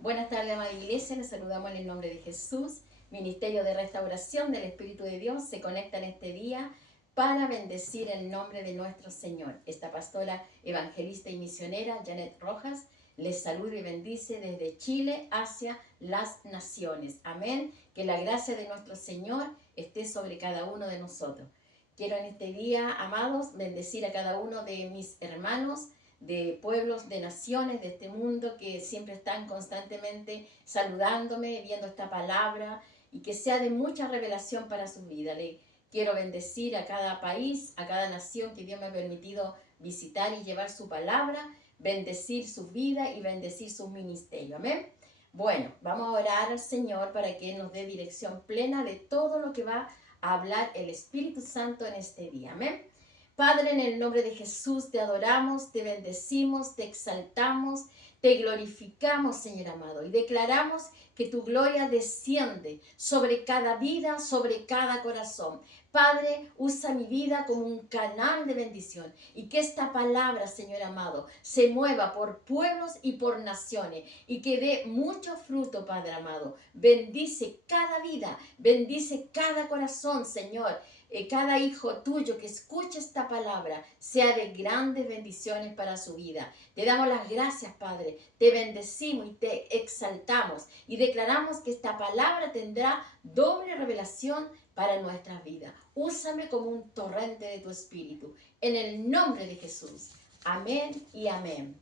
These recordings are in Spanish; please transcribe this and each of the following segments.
Buenas tardes, amada iglesia. Les saludamos en el nombre de Jesús. Ministerio de Restauración del Espíritu de Dios se conecta en este día para bendecir el nombre de nuestro Señor. Esta pastora evangelista y misionera, Janet Rojas, les saluda y bendice desde Chile hacia las naciones. Amén. Que la gracia de nuestro Señor esté sobre cada uno de nosotros. Quiero en este día, amados, bendecir a cada uno de mis hermanos de pueblos, de naciones, de este mundo que siempre están constantemente saludándome, viendo esta palabra y que sea de mucha revelación para su vida. Le quiero bendecir a cada país, a cada nación que Dios me ha permitido visitar y llevar su palabra, bendecir su vida y bendecir su ministerio. Amén. Bueno, vamos a orar al Señor para que Él nos dé dirección plena de todo lo que va a hablar el Espíritu Santo en este día. Amén. Padre, en el nombre de Jesús te adoramos, te bendecimos, te exaltamos, te glorificamos, Señor amado, y declaramos que tu gloria desciende sobre cada vida, sobre cada corazón. Padre, usa mi vida como un canal de bendición y que esta palabra, Señor amado, se mueva por pueblos y por naciones y que dé mucho fruto, Padre amado. Bendice cada vida, bendice cada corazón, Señor. Cada hijo tuyo que escuche esta palabra sea de grandes bendiciones para su vida. Te damos las gracias, Padre. Te bendecimos y te exaltamos y declaramos que esta palabra tendrá doble revelación para nuestras vidas. Úsame como un torrente de tu espíritu. En el nombre de Jesús. Amén y amén.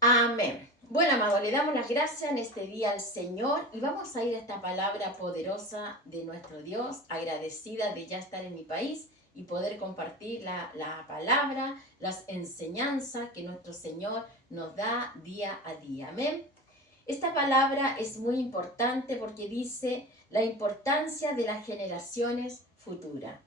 Amén. Bueno, amado, le damos las gracias en este día al Señor y vamos a ir a esta palabra poderosa de nuestro Dios, agradecida de ya estar en mi país y poder compartir la palabra, las enseñanzas que nuestro Señor nos da día a día. Amén. Esta palabra es muy importante porque dice la importancia de las generaciones futuras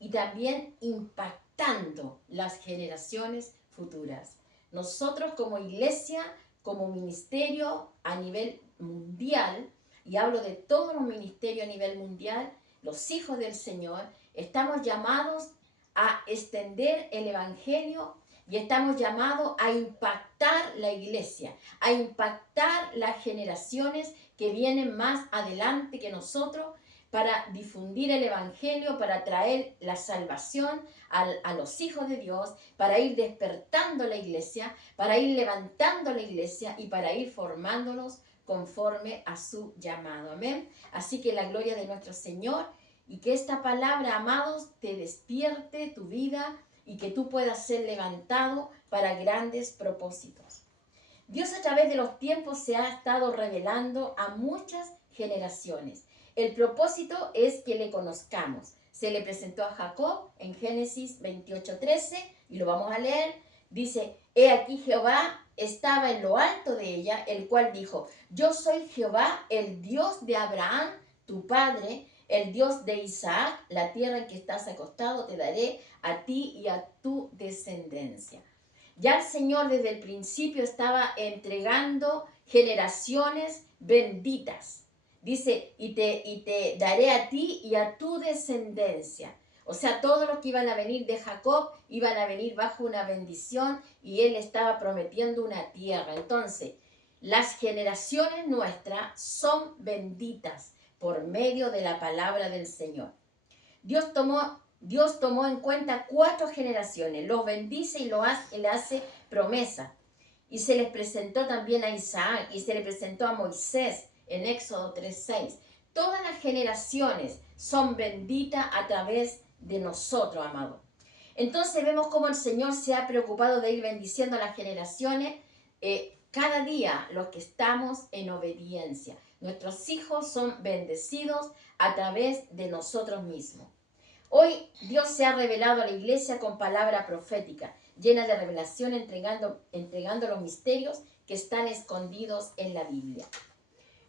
y también impactando las generaciones futuras. Nosotros como iglesia, como ministerio a nivel mundial, y hablo de todos los ministerios a nivel mundial, los hijos del Señor, estamos llamados a extender el evangelio y estamos llamados a impactar la iglesia, a impactar las generaciones que vienen más adelante que nosotros, para difundir el evangelio, para traer la salvación a los hijos de Dios, para ir despertando la iglesia, para ir levantando la iglesia y para ir formándonos conforme a su llamado. Amén. Así que la gloria de nuestro Señor y que esta palabra, amados, te despierte tu vida y que tú puedas ser levantado para grandes propósitos. Dios a través de los tiempos se ha estado revelando a muchas generaciones. El propósito es que le conozcamos. Se le presentó a Jacob en Génesis 28:13 y lo vamos a leer. Dice, he aquí Jehová estaba en lo alto de ella, el cual dijo, yo soy Jehová, el Dios de Abraham, tu padre, el Dios de Isaac, la tierra en que estás acostado te daré a ti y a tu descendencia. Ya el Señor desde el principio estaba entregando generaciones benditas. Dice, y te daré a ti y a tu descendencia. O sea, todos los que iban a venir de Jacob iban a venir bajo una bendición y él estaba prometiendo una tierra. Entonces, las generaciones nuestras son benditas por medio de la palabra del Señor. Dios tomó en cuenta 4 generaciones, los bendice y le hace promesa. Y se les presentó también a Isaac y se le presentó a Moisés en Éxodo 3:6. Todas las generaciones son benditas a través de nosotros, amados. Entonces vemos cómo el Señor se ha preocupado de ir bendiciendo a las generaciones cada día los que estamos en obediencia. Nuestros hijos son bendecidos a través de nosotros mismos. Hoy Dios se ha revelado a la iglesia con palabra profética, llena de revelación, entregando los misterios que están escondidos en la Biblia.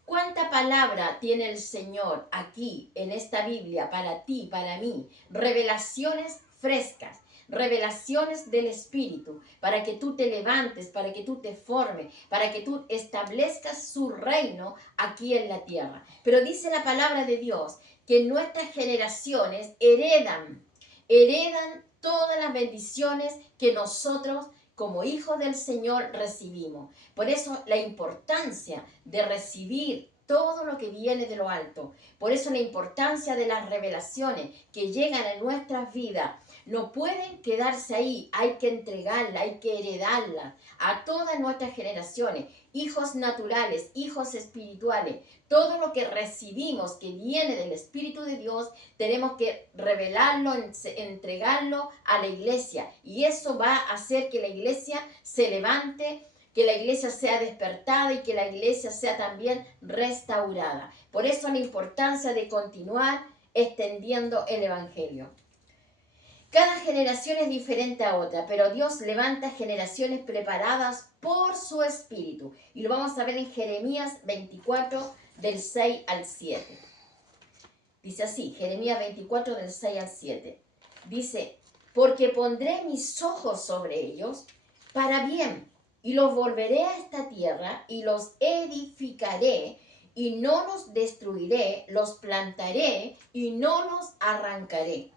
¿Cuánta palabra tiene el Señor aquí en esta Biblia para ti, para mí? Revelaciones frescas, revelaciones del Espíritu, para que tú te levantes, para que tú te formes, para que tú establezcas su reino aquí en la tierra. Pero dice la palabra de Dios que nuestras generaciones heredan todas las bendiciones que nosotros como hijos del Señor recibimos. Por eso la importancia de recibir todo lo que viene de lo alto. Por eso la importancia de las revelaciones que llegan a nuestras vidas. No pueden quedarse ahí, hay que entregarla, hay que heredarla a todas nuestras generaciones, hijos naturales, hijos espirituales. Todo lo que recibimos que viene del Espíritu de Dios, tenemos que revelarlo, entregarlo a la iglesia. Y eso va a hacer que la iglesia se levante, que la iglesia sea despertada y que la iglesia sea también restaurada. Por eso la importancia de continuar extendiendo el Evangelio. Cada generación es diferente a otra, pero Dios levanta generaciones preparadas por su Espíritu. Y lo vamos a ver en Jeremías 24, del 6 al 7. Dice así, Jeremías 24, del 6 al 7. Dice, porque pondré mis ojos sobre ellos para bien, y los volveré a esta tierra, y los edificaré, y no los destruiré, los plantaré, y no los arrancaré.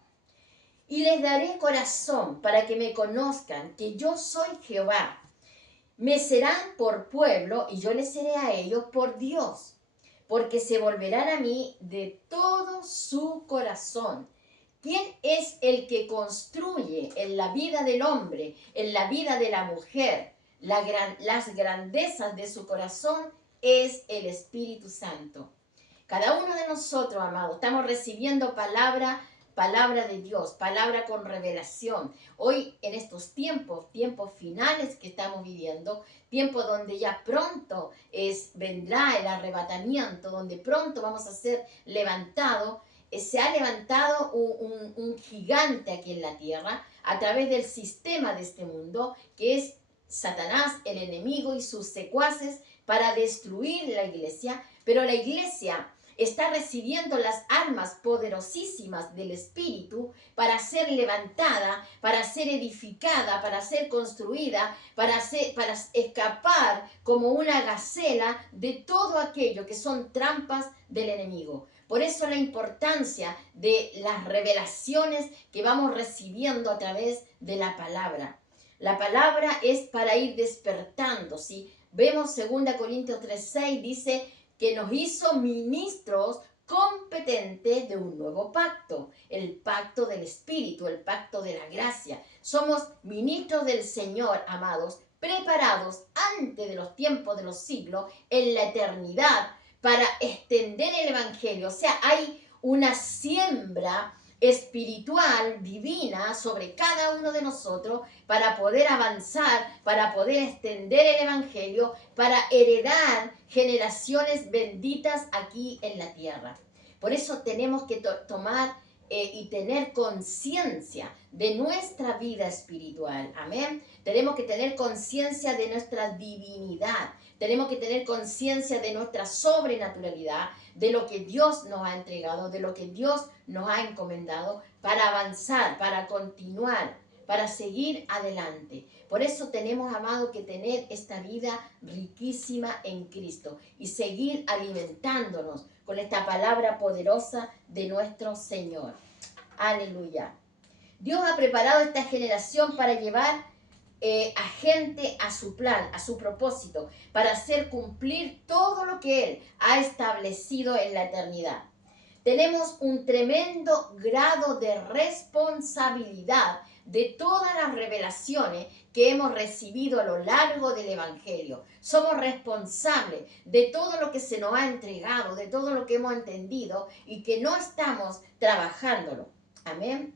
Y les daré corazón para que me conozcan que yo soy Jehová. Me serán por pueblo y yo les seré a ellos por Dios, porque se volverán a mí de todo su corazón. ¿Quién es el que construye en la vida del hombre, en la vida de la mujer, las grandezas de su corazón? Es el Espíritu Santo. Cada uno de nosotros, amados, estamos recibiendo palabra de Dios, palabra con revelación. Hoy en estos tiempos finales que estamos viviendo, tiempo donde ya pronto vendrá el arrebatamiento, donde pronto vamos a ser levantados, se ha levantado un gigante aquí en la tierra a través del sistema de este mundo, que es Satanás, el enemigo y sus secuaces, para destruir la iglesia, pero la iglesia está recibiendo las armas poderosísimas del Espíritu para ser levantada, para ser edificada, para ser construida, para escapar como una gacela de todo aquello que son trampas del enemigo. Por eso la importancia de las revelaciones que vamos recibiendo a través de la palabra. La palabra es para ir despertando, ¿sí? Vemos 2 Corintios 3:6, dice que nos hizo ministros competentes de un nuevo pacto, el pacto del Espíritu, el pacto de la gracia. Somos ministros del Señor, amados, preparados antes de los tiempos de los siglos, en la eternidad, para extender el Evangelio. O sea, hay una siembra espiritual, divina, sobre cada uno de nosotros para poder avanzar, para poder extender el Evangelio, para heredar generaciones benditas aquí en la tierra. Por eso tenemos que tomar y tener conciencia de nuestra vida espiritual. Amén. Tenemos que tener conciencia de nuestra divinidad. Tenemos que tener conciencia de nuestra sobrenaturalidad, de lo que Dios nos ha entregado, de lo que Dios nos ha encomendado para avanzar, para continuar, para seguir adelante. Por eso tenemos, amado, que tener esta vida riquísima en Cristo y seguir alimentándonos con esta palabra poderosa de nuestro Señor. Aleluya. Dios ha preparado esta generación para llevar a gente a su plan, a su propósito, para hacer cumplir todo lo que Él ha establecido en la eternidad. Tenemos un tremendo grado de responsabilidad de todas las revelaciones que hemos recibido a lo largo del Evangelio. Somos responsables de todo lo que se nos ha entregado, de todo lo que hemos entendido y que no estamos trabajándolo. Amén.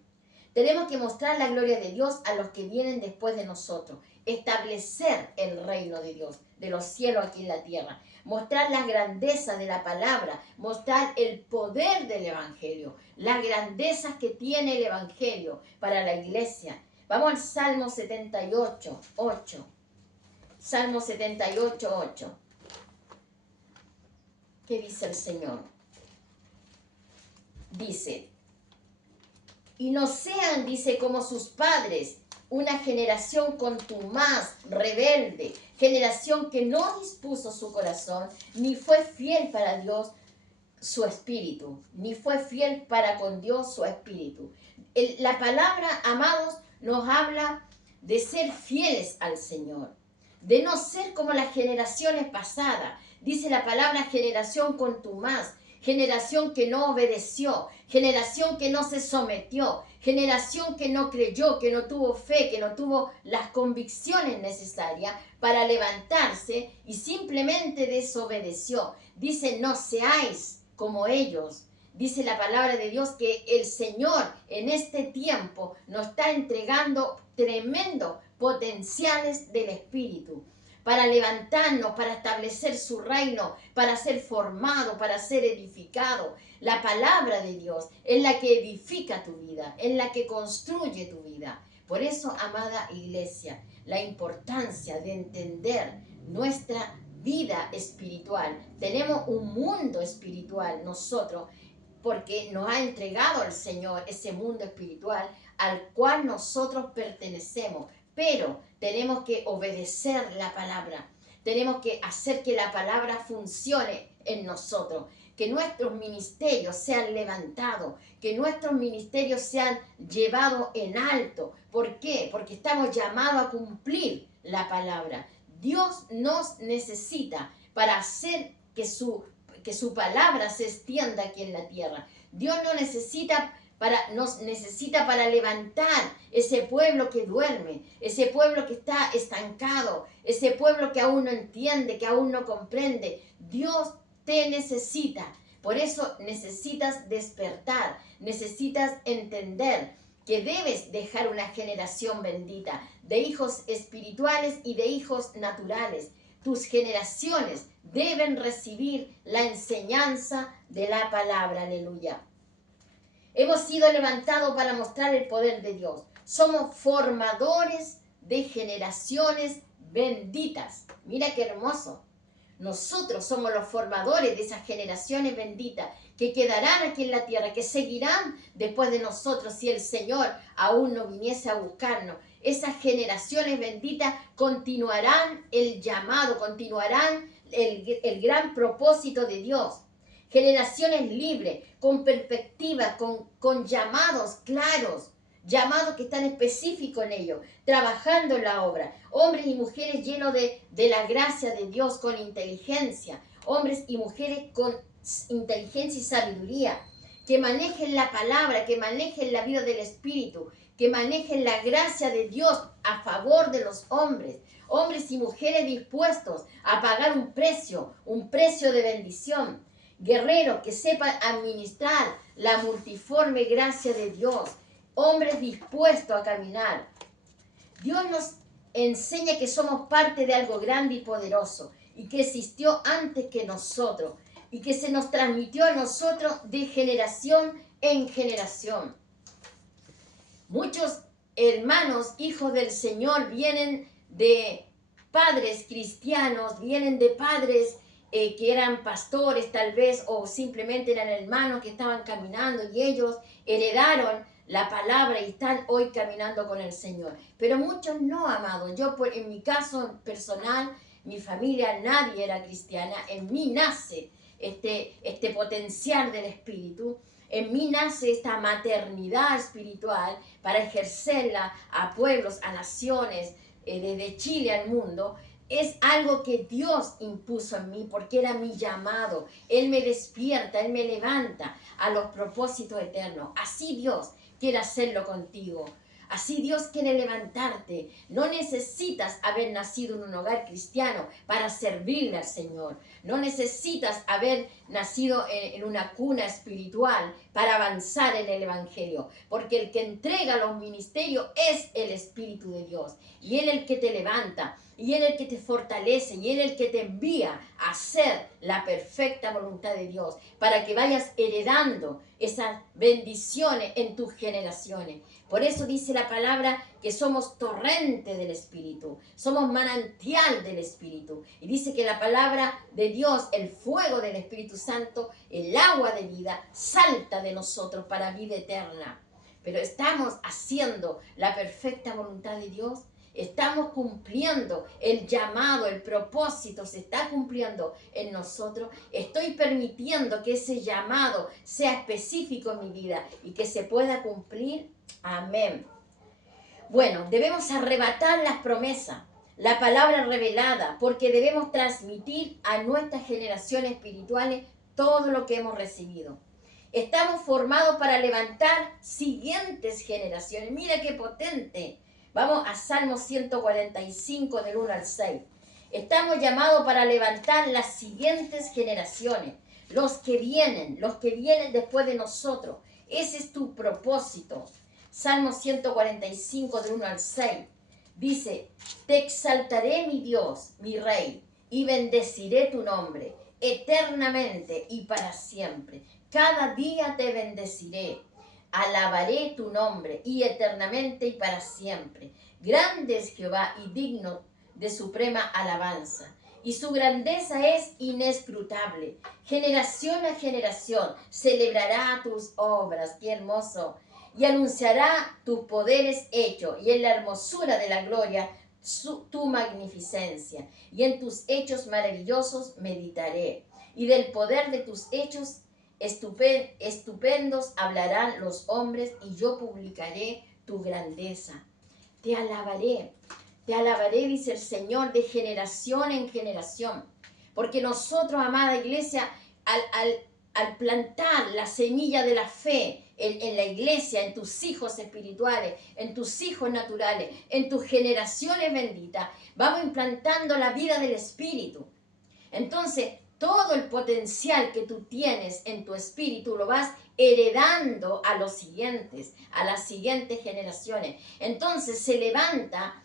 Tenemos que mostrar la gloria de Dios a los que vienen después de nosotros. Establecer el reino de Dios, de los cielos aquí en la tierra. Mostrar la grandeza de la palabra. Mostrar el poder del Evangelio. Las grandezas que tiene el Evangelio para la iglesia. Vamos al Salmo 78, 8. Salmo 78, 8. ¿Qué dice el Señor? Dice: y no sean, dice, como sus padres, una generación contumaz, rebelde, generación que no dispuso su corazón, ni fue fiel para Dios su espíritu, ni fue fiel para con Dios su espíritu. La palabra, amados, nos habla de ser fieles al Señor, de no ser como las generaciones pasadas. Dice la palabra generación contumaz, generación que no obedeció, generación que no se sometió, generación que no creyó, que no tuvo fe, que no tuvo las convicciones necesarias para levantarse y simplemente desobedeció. Dice, no seáis como ellos. Dice la palabra de Dios que el Señor en este tiempo nos está entregando tremendos potenciales del Espíritu para levantarnos, para establecer su reino, para ser formado, para ser edificado. La palabra de Dios es la que edifica tu vida, es la que construye tu vida. Por eso, amada iglesia, la importancia de entender nuestra vida espiritual. Tenemos un mundo espiritual nosotros, porque nos ha entregado el Señor ese mundo espiritual al cual nosotros pertenecemos. Pero tenemos que obedecer la palabra. Tenemos que hacer que la palabra funcione en nosotros. Que nuestros ministerios sean levantados. Que nuestros ministerios sean llevados en alto. ¿Por qué? Porque estamos llamados a cumplir la palabra. Dios nos necesita para hacer que su palabra se extienda aquí en la tierra. Dios nos necesita para levantar ese pueblo que duerme, ese pueblo que está estancado, ese pueblo que aún no entiende, que aún no comprende. Dios te necesita. Por eso necesitas despertar, necesitas entender que debes dejar una generación bendita de hijos espirituales y de hijos naturales. Tus generaciones deben recibir la enseñanza de la palabra. Aleluya. Hemos sido levantados para mostrar el poder de Dios. Somos formadores de generaciones benditas. Mira qué hermoso. Nosotros somos los formadores de esas generaciones benditas que quedarán aquí en la tierra, que seguirán después de nosotros si el Señor aún no viniese a buscarnos. Esas generaciones benditas continuarán el llamado, continuarán el gran propósito de Dios. Generaciones libres, con perspectiva, con llamados claros, llamados que están específicos en ellos, trabajando en la obra. Hombres y mujeres llenos de la gracia de Dios, con inteligencia. Hombres y mujeres con inteligencia y sabiduría, que manejen la palabra, que manejen la vida del Espíritu, que manejen la gracia de Dios a favor de los hombres. Hombres y mujeres dispuestos a pagar un precio de bendición. Guerreros que sepan administrar la multiforme gracia de Dios. Hombres dispuestos a caminar. Dios nos enseña que somos parte de algo grande y poderoso y que existió antes que nosotros y que se nos transmitió a nosotros de generación en generación. Muchos hermanos, hijos del Señor, vienen de padres cristianos, vienen de padres que eran pastores tal vez, o simplemente eran hermanos que estaban caminando y ellos heredaron la palabra y están hoy caminando con el Señor. Pero muchos no, amados. Yo, en mi caso personal, mi familia, nadie era cristiana. En mí nace este potencial del Espíritu. En mí nace esta maternidad espiritual para ejercerla a pueblos, a naciones, desde Chile al mundo. Es algo que Dios impuso en mí porque era mi llamado. Él me despierta, Él me levanta a los propósitos eternos. Así Dios quiere hacerlo contigo. Así Dios quiere levantarte. No necesitas haber nacido en un hogar cristiano para servirle al Señor. No necesitas haber nacido en una cuna espiritual para avanzar en el Evangelio. Porque el que entrega los ministerios es el Espíritu de Dios. Y Él es el que te levanta. Y Él es el que te fortalece. Y Él es el que te envía a hacer la perfecta voluntad de Dios. Para que vayas heredando esas bendiciones en tus generaciones. Por eso dice la palabra que somos torrente del Espíritu, somos manantial del Espíritu. Y dice que la palabra de Dios, el fuego del Espíritu Santo, el agua de vida, salta de nosotros para vida eterna. Pero estamos haciendo la perfecta voluntad de Dios. Estamos cumpliendo el llamado, el propósito se está cumpliendo en nosotros. Estoy permitiendo que ese llamado sea específico en mi vida y que se pueda cumplir. Amén. Bueno, debemos arrebatar las promesas, la palabra revelada, porque debemos transmitir a nuestras generaciones espirituales todo lo que hemos recibido. Estamos formados para levantar siguientes generaciones. Mira qué potente. Vamos a Salmo 145 del 1 al 6. Estamos llamados para levantar las siguientes generaciones. Los que vienen después de nosotros. Ese es tu propósito. Salmo 145 del 1 al 6. Dice, te exaltaré mi Dios, mi Rey, y bendeciré tu nombre eternamente y para siempre. Cada día te bendeciré, alabaré tu nombre y eternamente y para siempre. Grande es Jehová y digno de suprema alabanza, y su grandeza es inescrutable. Generación a generación celebrará tus obras, qué hermoso, y anunciará tus poderes hechos, y en la hermosura de la gloria tu magnificencia, y en tus hechos maravillosos meditaré, y del poder de tus hechos estupendos hablarán los hombres, y yo publicaré tu grandeza. Te alabaré, dice el Señor, de generación en generación, porque nosotros, amada iglesia, al plantar la semilla de la fe en la iglesia, en tus hijos espirituales, en tus hijos naturales, en tus generaciones benditas, vamos implantando la vida del Espíritu. Entonces, todo el potencial que tú tienes en tu espíritu lo vas heredando a las siguientes generaciones. Entonces se levanta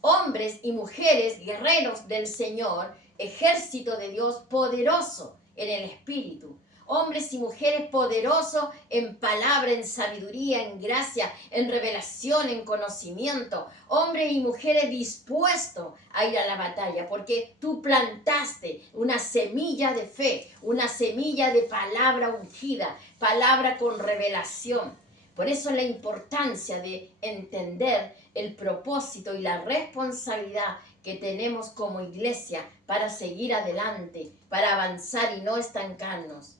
hombres y mujeres guerreros del Señor, ejército de Dios poderoso en el espíritu. Hombres y mujeres poderosos en palabra, en sabiduría, en gracia, en revelación, en conocimiento. Hombres y mujeres dispuestos a ir a la batalla, porque tú plantaste una semilla de fe, una semilla de palabra ungida, palabra con revelación. Por eso la importancia de entender el propósito y la responsabilidad que tenemos como iglesia para seguir adelante, para avanzar y no estancarnos.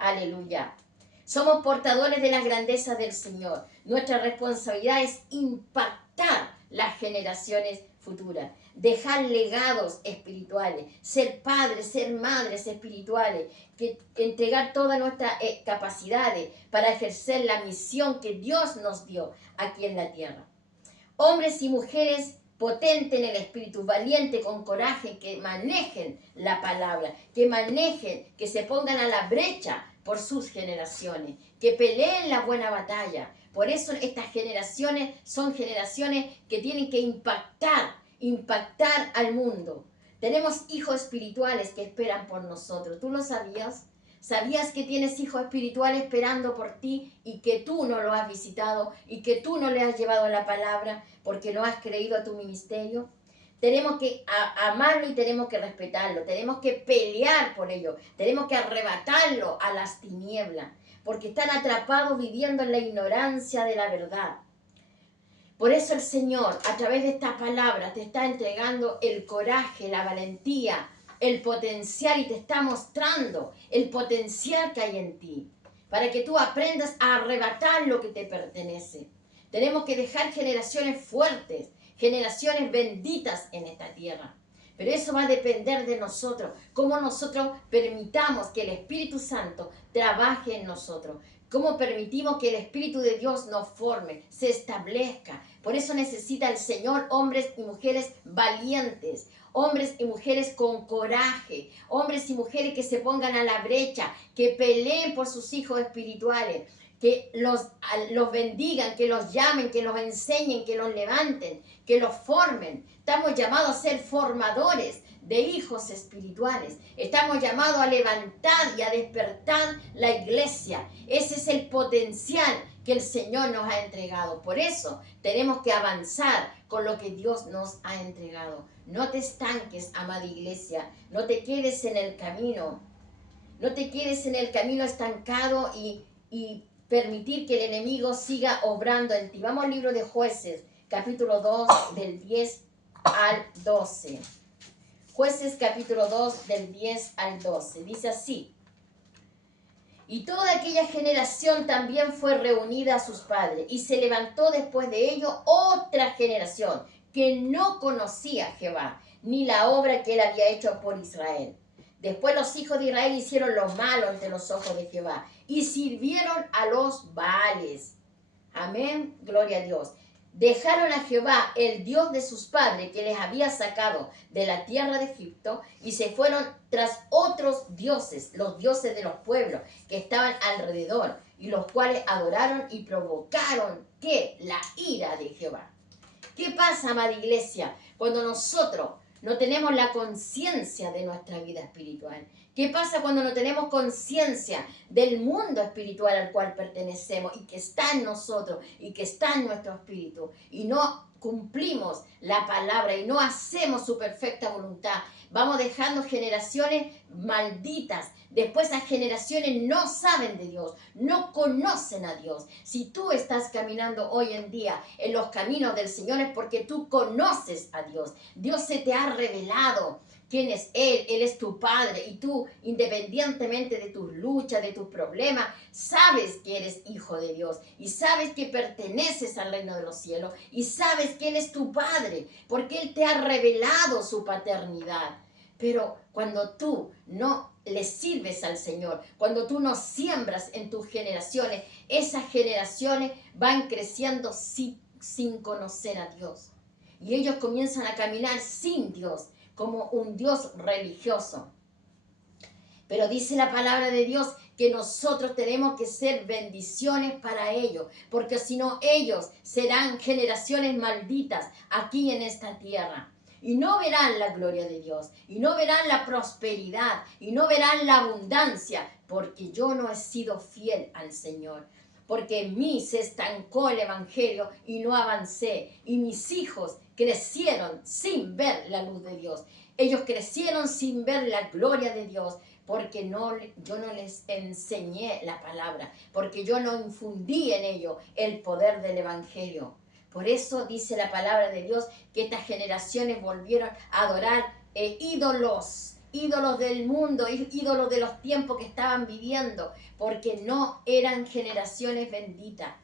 Aleluya. Somos portadores de la grandeza del Señor. Nuestra responsabilidad es impactar las generaciones futuras, dejar legados espirituales, ser padres, ser madres espirituales, entregar todas nuestras capacidades para ejercer la misión que Dios nos dio aquí en la tierra. Hombres y mujeres potentes en el espíritu, valientes, con coraje, que manejen la palabra, que manejen, que se pongan a la brecha por sus generaciones, que peleen la buena batalla. Por eso estas generaciones son generaciones que tienen que impactar al mundo. Tenemos hijos espirituales que esperan por nosotros. ¿Tú lo sabías? ¿Sabías que tienes hijos espirituales esperando por ti y que tú no lo has visitado y que tú no le has llevado la palabra porque no has creído a tu ministerio? Tenemos que amarlo y tenemos que respetarlo, tenemos que pelear por ello, tenemos que arrebatarlo a las tinieblas, porque están atrapados viviendo en la ignorancia de la verdad. Por eso el Señor, a través de esta palabra, te está entregando el coraje, la valentía, el potencial, y te está mostrando el potencial que hay en ti, para que tú aprendas a arrebatar lo que te pertenece. Tenemos que dejar generaciones fuertes, generaciones benditas en esta tierra. Pero eso va a depender de nosotros, cómo nosotros permitamos que el Espíritu Santo trabaje en nosotros, cómo permitimos que el Espíritu de Dios nos forme, se establezca. Por eso necesita el Señor hombres y mujeres valientes, hombres y mujeres con coraje, hombres y mujeres que se pongan a la brecha, que peleen por sus hijos espirituales, que los bendigan, que los llamen, que los enseñen, que los levanten, que los formen. Estamos llamados a ser formadores de hijos espirituales. Estamos llamados a levantar y a despertar la iglesia. Ese es el potencial que el Señor nos ha entregado. Por eso tenemos que avanzar con lo que Dios nos ha entregado. No te estanques, amada iglesia. No te quedes en el camino. No te quedes en el camino estancado y permitir que el enemigo siga obrando en ti. Vamos al libro de Jueces, capítulo 2, del 10 al 12. Jueces, capítulo 2, del 10 al 12. Dice así: Y toda aquella generación también fue reunida a sus padres, y se levantó después de ello otra generación que no conocía a Jehová, ni la obra que él había hecho por Israel. Después los hijos de Israel hicieron lo malo ante los ojos de Jehová, y sirvieron a los Baales. Amén, gloria a Dios. Dejaron a Jehová, el Dios de sus padres, que les había sacado de la tierra de Egipto, y se fueron tras otros dioses, los dioses de los pueblos que estaban alrededor, y los cuales adoraron y provocaron, ¿qué? La ira de Jehová. ¿Qué pasa, amada iglesia, cuando nosotros no tenemos la conciencia de nuestra vida espiritual? ¿Qué pasa cuando no tenemos conciencia del mundo espiritual al cual pertenecemos y que está en nosotros y que está en nuestro espíritu? Y no cumplimos la palabra y no hacemos su perfecta voluntad. Vamos dejando generaciones malditas. Después esas generaciones no saben de Dios, no conocen a Dios. Si tú estás caminando hoy en día en los caminos del Señor es porque tú conoces a Dios. Dios se te ha revelado quién es Él. Él es tu Padre y tú, independientemente de tus luchas, de tus problemas, sabes que eres hijo de Dios y sabes que perteneces al reino de los cielos y sabes que Él es tu Padre porque Él te ha revelado su paternidad. Pero cuando tú no le sirves al Señor, cuando tú no siembras en tus generaciones, esas generaciones van creciendo sin conocer a Dios. Y ellos comienzan a caminar sin Dios, como un Dios religioso. Pero dice la palabra de Dios que nosotros tenemos que ser bendiciones para ellos, porque si no ellos serán generaciones malditas aquí en esta tierra. Y no verán la gloria de Dios, y no verán la prosperidad, y no verán la abundancia, porque yo no he sido fiel al Señor. Porque en mí se estancó el evangelio y no avancé. Y mis hijos crecieron sin ver la luz de Dios. Ellos crecieron sin ver la gloria de Dios, porque yo no les enseñé la palabra, porque yo no infundí en ellos el poder del evangelio. Por eso dice la palabra de Dios que estas generaciones volvieron a adorar ídolos del mundo, ídolos de los tiempos que estaban viviendo, porque no eran generaciones benditas.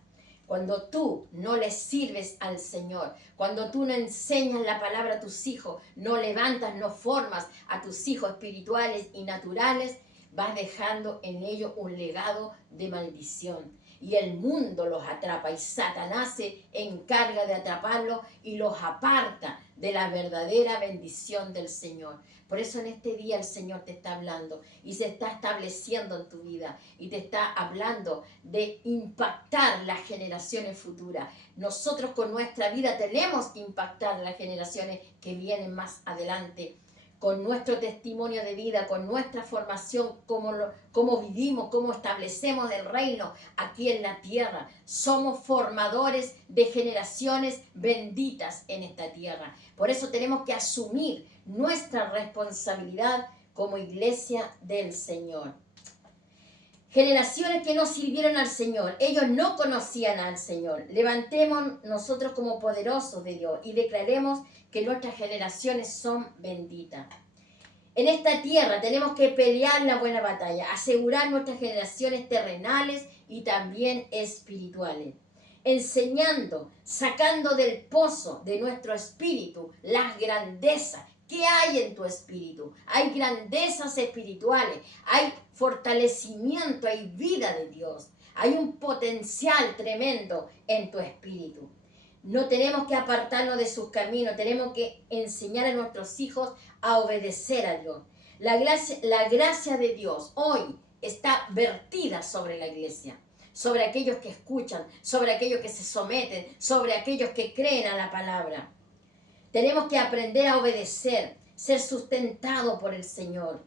Cuando tú no le sirves al Señor, cuando tú no enseñas la palabra a tus hijos, no levantas, no formas a tus hijos espirituales y naturales, vas dejando en ellos un legado de maldición. Y el mundo los atrapa y Satanás se encarga de atraparlos y los aparta de la verdadera bendición del Señor. Por eso en este día el Señor te está hablando y se está estableciendo en tu vida y te está hablando de impactar las generaciones futuras. Nosotros con nuestra vida tenemos que impactar las generaciones que vienen más adelante, con nuestro testimonio de vida, con nuestra formación, cómo vivimos, cómo establecemos el reino aquí en la tierra. Somos formadores de generaciones benditas en esta tierra. Por eso tenemos que asumir nuestra responsabilidad como iglesia del Señor. Generaciones que no sirvieron al Señor, ellos no conocían al Señor. Levantemos nosotros como poderosos de Dios y declaremos que nuestras generaciones son benditas. En esta tierra tenemos que pelear la buena batalla, asegurar nuestras generaciones terrenales y también espirituales, enseñando, sacando del pozo de nuestro espíritu las grandezas. ¿Qué hay en tu espíritu? Hay grandezas espirituales, hay fortalecimiento, hay vida de Dios, hay un potencial tremendo en tu espíritu. No tenemos que apartarnos de sus caminos, tenemos que enseñar a nuestros hijos a obedecer a Dios. La gracia de Dios hoy está vertida sobre la iglesia, sobre aquellos que escuchan, sobre aquellos que se someten, sobre aquellos que creen a la palabra. Tenemos que aprender a obedecer, ser sustentado por el Señor.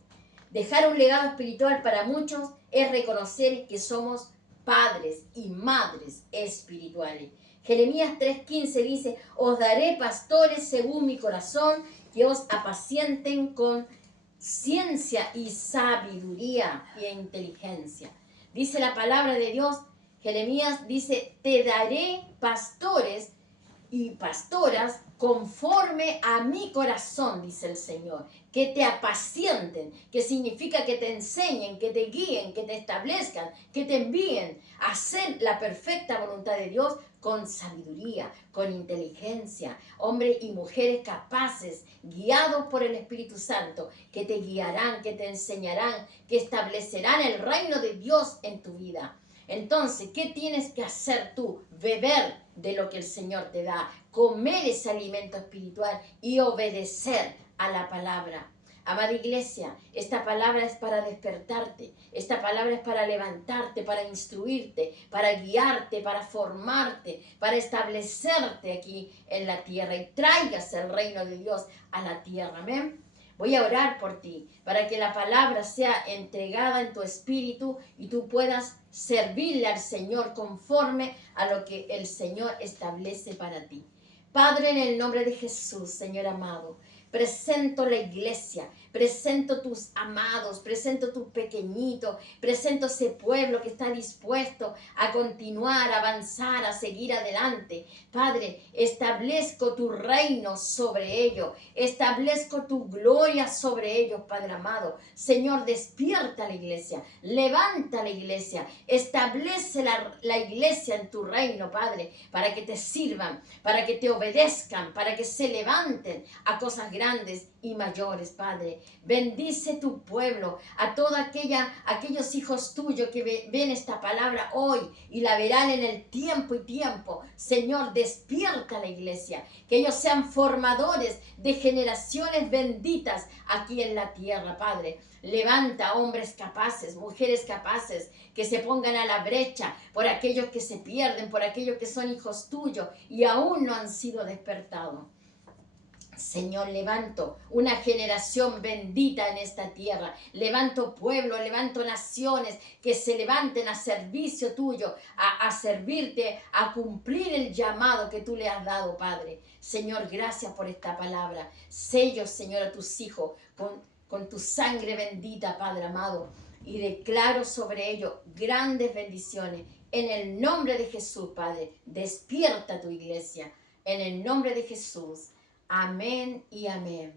Dejar un legado espiritual para muchos es reconocer que somos padres y madres espirituales. Jeremías 3:15 dice, os daré pastores según mi corazón, que os apacienten con ciencia y sabiduría e inteligencia. Dice la palabra de Dios, Jeremías dice, te daré pastores y pastoras conforme a mi corazón, dice el Señor, que te apacienten, que significa que te enseñen, que te guíen, que te establezcan, que te envíen a hacer la perfecta voluntad de Dios con sabiduría, con inteligencia, hombres y mujeres capaces, guiados por el Espíritu Santo, que te guiarán, que te enseñarán, que establecerán el reino de Dios en tu vida. Entonces, ¿qué tienes que hacer tú? Beber de lo que el Señor te da, comer ese alimento espiritual y obedecer a la palabra. Amada iglesia, esta palabra es para despertarte, esta palabra es para levantarte, para instruirte, para guiarte, para formarte, para establecerte aquí en la tierra y traigas el reino de Dios a la tierra. Amén. Voy a orar por ti, para que la palabra sea entregada en tu espíritu y tú puedas servirle al Señor conforme a lo que el Señor establece para ti. Padre, en el nombre de Jesús, Señor amado, presento la iglesia, presento tus amados, presento tus pequeñitos, presento ese pueblo que está dispuesto a continuar, a avanzar, a seguir adelante. Padre, establezco tu reino sobre ellos, establezco tu gloria sobre ellos, Padre amado. Señor, despierta la iglesia, levanta la iglesia, establece la iglesia en tu reino, Padre, para que te sirvan, para que te obedezcan, para que se levanten a cosas grandes y mayores, Padre. Bendice tu pueblo, a todos aquellos hijos tuyos que ven esta palabra hoy y la verán en el tiempo y tiempo. Señor, despierta la iglesia, que ellos sean formadores de generaciones benditas aquí en la tierra, Padre. Levanta hombres capaces, mujeres capaces, que se pongan a la brecha por aquellos que se pierden, por aquellos que son hijos tuyos y aún no han sido despertados. Señor, levanto una generación bendita en esta tierra. Levanto pueblos, levanto naciones que se levanten a servicio tuyo, a servirte, a cumplir el llamado que tú le has dado, Padre. Señor, gracias por esta palabra. Sello, Señor, a tus hijos con tu sangre bendita, Padre amado. Y declaro sobre ellos grandes bendiciones. En el nombre de Jesús, Padre, despierta tu iglesia. En el nombre de Jesús. Amén y amén.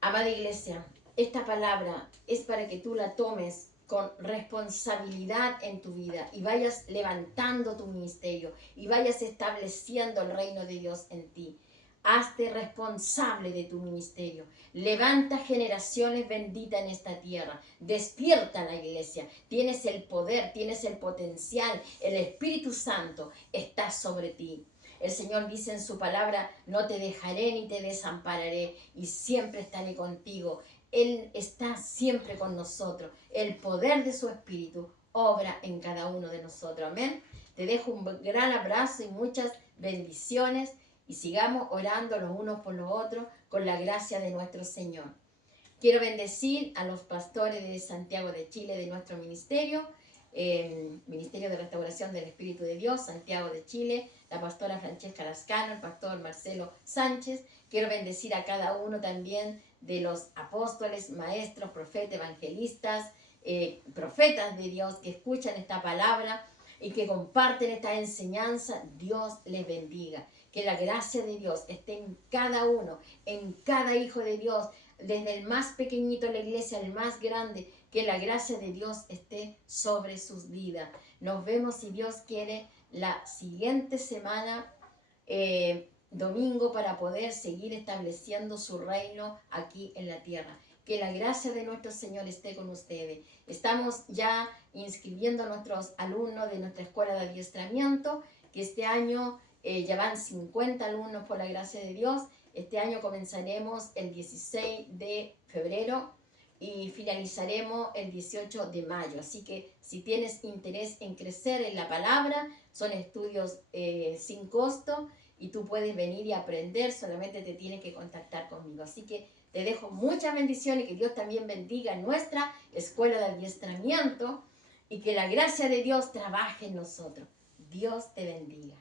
Amada iglesia, esta palabra es para que tú la tomes con responsabilidad en tu vida y vayas levantando tu ministerio y vayas estableciendo el reino de Dios en ti. Hazte responsable de tu ministerio. Levanta generaciones benditas en esta tierra. Despierta la iglesia. Tienes el poder, tienes el potencial. El Espíritu Santo está sobre ti. El Señor dice en su palabra, no te dejaré ni te desampararé y siempre estaré contigo. Él está siempre con nosotros. El poder de su Espíritu obra en cada uno de nosotros. Amén. Te dejo un gran abrazo y muchas bendiciones y sigamos orando los unos por los otros con la gracia de nuestro Señor. Quiero bendecir a los pastores de Santiago de Chile de nuestro ministerio. Ministerio de Restauración del Espíritu de Dios, Santiago de Chile, la pastora Francesca Lascano, el pastor Marcelo Sánchez. Quiero bendecir a cada uno también de los apóstoles, maestros, profetas, evangelistas, profetas de Dios que escuchan esta palabra y que comparten esta enseñanza. Dios les bendiga. Que la gracia de Dios esté en cada uno, en cada hijo de Dios, desde el más pequeñito de la iglesia al más grande. Que la gracia de Dios esté sobre sus vidas. Nos vemos, si Dios quiere, la siguiente semana, domingo, para poder seguir estableciendo su reino aquí en la tierra. Que la gracia de nuestro Señor esté con ustedes. Estamos ya inscribiendo a nuestros alumnos de nuestra escuela de adiestramiento, que este año ya van 50 alumnos por la gracia de Dios. Este año comenzaremos el 16 de febrero y finalizaremos el 18 de mayo. Así que si tienes interés en crecer en la palabra, son estudios sin costo y tú puedes venir y aprender, solamente te tienes que contactar conmigo. Así que te dejo muchas bendiciones, que Dios también bendiga nuestra escuela de adiestramiento y que la gracia de Dios trabaje en nosotros. Dios te bendiga.